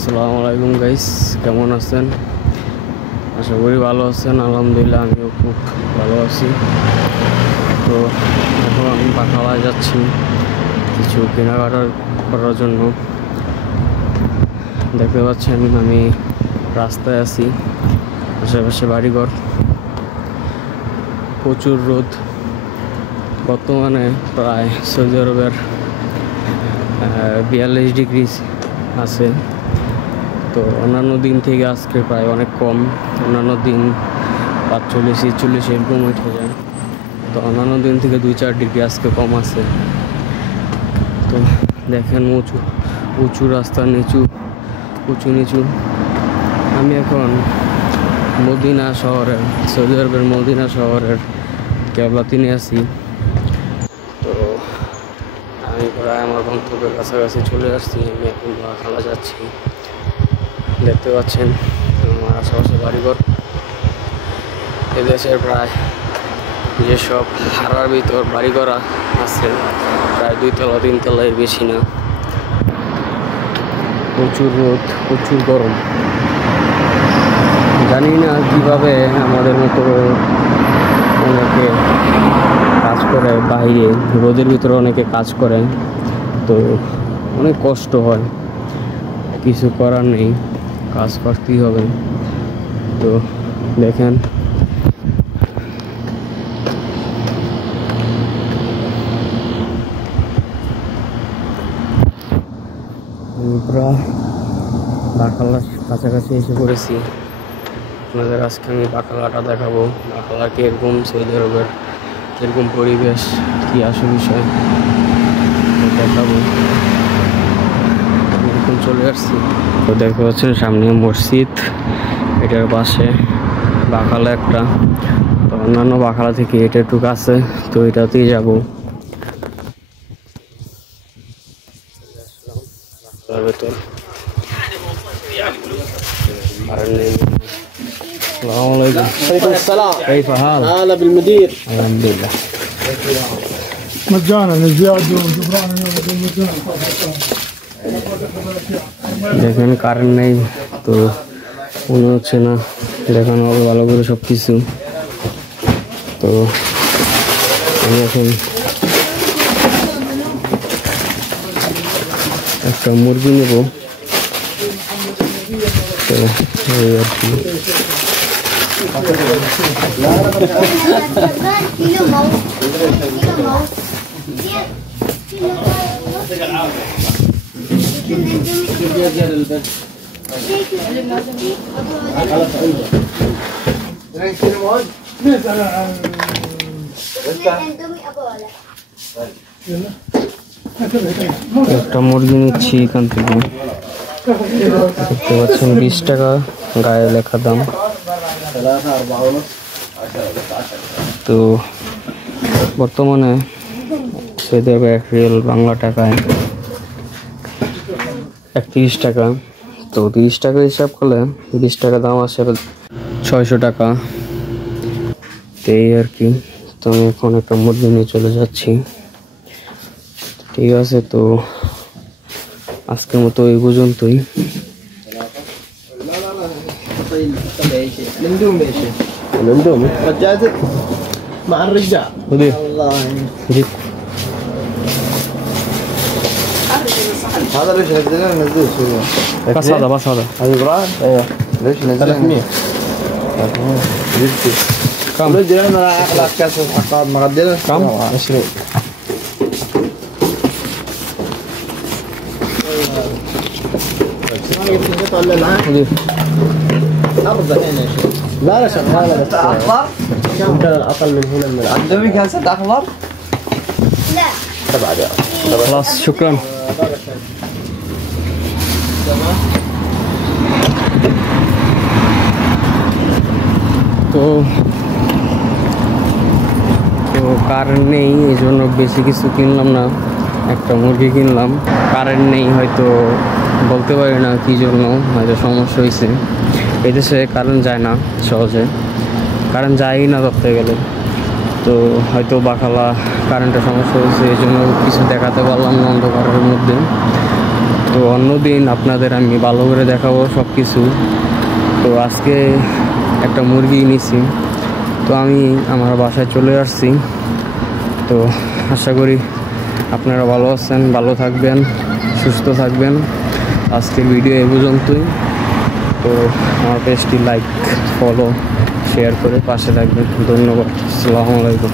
আসসালামু আলাইকুম গাইস, কেমন আছেন? আশা করি ভালো আছেন। আলহামদুলিল্লাহ আমিও খুব ভালো আছি। তো এখন আমি পাখালায় যাচ্ছি কিছু কেনাকাটা করার জন্য। দেখতে পাচ্ছেন আমি রাস্তায় আছি, আশেপাশে বাড়িঘর, প্রচুর রোদ। বর্তমানে প্রায় সৌদি আরবের 42 ডিগ্রি আছে। তো অন্যান্য দিন থেকে আজকে প্রায় অনেক কম। অন্যান্য দিন 45-46 এরকম উঠে যায়। তো অন্যান্য দিন থেকে 2-4 ডিগ্রি আজকে কম আছে। তো দেখেন উঁচু উঁচু রাস্তা, উঁচু নিচু। আমি এখন মদিনা শহরের, সৌদি আরবের মদিনা শহরের কেবলাতিনে আছি। তো আমি প্রায় আমার গন্তব্যের কাছাকাছি চলে আসছি। আমি এখন বাখালা যাচ্ছি। দেখতে পাচ্ছেন আমার আশেপাশে বাড়িঘর। এদেশের প্রায় যেসব হারার ভিতর বাড়িঘর আছে প্রায় 2 তলা 3 তলার বেশি না। প্রচুর রোদ, প্রচুর গরম। জানি না কিভাবে আমাদের মতো অনেকে কাজ করে বাইরে, রোদের ভিতরে অনেকে কাজ করে। তো অনেক কষ্ট হয়, কিছু করার নেই, কাজ করতেই হবে। তো দেখেন আমরা বাখালার কাছাকাছি এসে পড়েছি। আপনাদের আজকে আমি বাখালাটা দেখাবো। বাখালা কিরকম, সৌদি আরবের কিরকম পরিবেশ, কি আসল বিষয় দেখাবো। এরকম চলে আসছি। তো দেখতে পাচ্ছেন সামনে মসজিদ, এটার পাশে বাখালা একটা। তো অন্যান্য বাখালা থেকে এটা একটু কাছে, তো এটাতেই যাবো। ভেতর السلام عليكم. وعليكم السلام. كيف حالك؟ هلا بالمدير. الحمد لله. مجانا زياد وجبران مجانا. দেখেন কারেন্ট নেই, তো মনে হচ্ছে না দেখানো হবে ভালো করে সব কিছু। তো আমি এখন একটা মুরগি নেব। তো এই আর কি। একটা মুরগি নিচ্ছি এখান থেকে। দেখতে পাচ্ছেন 20 টাকা গায়ে লেখা দাম। তো বর্তমানে সৌদি আরবে 1 রিয়াল বাংলা টাকায় 31 টাকা। তো 30 টাকা হিসাব করলে 20 টাকা দাম আসে 600 টাকা। তো এই আর কি। তো আমি এখন একটা মুরগি নিয়ে চলে যাচ্ছি। ঠিক আছে, তো আজকের মতো এই পর্যন্তই। الاندومي رجعت مع الرجال مدير والله. هذا ليش نزلنا نزلوه سوريا بس هذا هذا ابراهيم. ايوه ليش نزلنا 300 جبتي كم؟ نزلنا انا راح اخلع كاس الحقاب مغدنا كم؟ 20. مدير لا لا شغاله بس اخضر. يمكن اقل من هنا من الاندومي كاسه اخضر. لا تبع ده خلاص شكرا. তো কারেন্ট নেই, এই জন্য বেশি কিছু কিনলাম না। একটা মুরগি কিনলাম। কারেন্ট নেই, হয়তো বলতে পারি না কি জন্য, হয়তো সমস্যা হয়েছে। এদেশে কারেন্ট যায় না সহজে, কারেন্ট যায়ই না ধরতে গেলে। তো হয়তো বাখালা কারেন্টের সমস্যা হয়েছে, এই জন্য কিছু দেখাতে পারলাম না অন্ধকারের মধ্যে। তো অন্যদিন আপনাদের আমি ভালো করে দেখাবো সব কিছু। তো আজকে একটা মুরগি নিছি, তো আমি আমার বাসায় চলে আসছি। তো আশা করি আপনারা ভালো আছেন, ভালো থাকবেন, সুস্থ থাকবেন। আজকের ভিডিও এ পর্যন্তই। তো আমার পেজটি লাইক, ফলো, শেয়ার করে পাশে থাকবেন। ধন্যবাদ। আসসালামু আলাইকুম।